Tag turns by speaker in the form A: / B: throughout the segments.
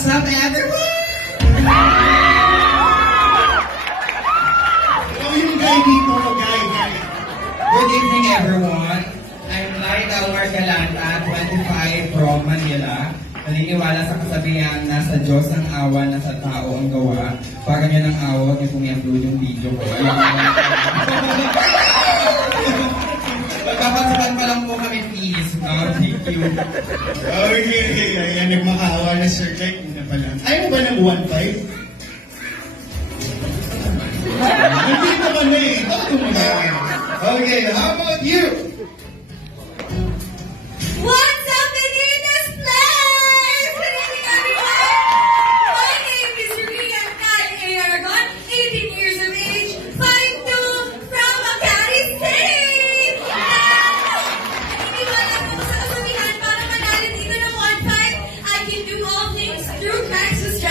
A: What's up, everyone?
B: Oh, yung guy dito, guy, guy.
A: Good evening, everyone. I'm Laida Margalanta, 25 from Manila. Naniniwala sa kasabihan na sa Diyos ang awa na sa tao ang gawa. Para nyo ng awa, huwag niyo pong i-upload yung video ko. Alam mo na. Magpapasipan pa lang po kami, please. No? Thank you.
B: Okay, ayan, nagmakaawa na Sir Kite. Hindi na pala. Ayaw ba ng 1.5? Hindi na kami eh. Todo mo na.
A: Okay, how about you?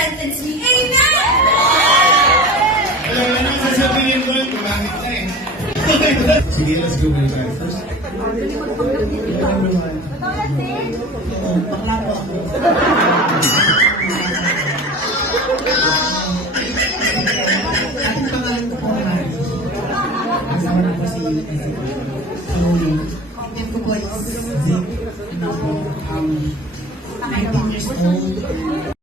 C: Strengthens me. Amen!
B: Alam mo na sasabihin ko, gumamit na eh. Sige, let's go with that first.
D: Ating pangalan ko po ay Kasama na po si Isaac Saloli. Content ko po is Zik na po. Um,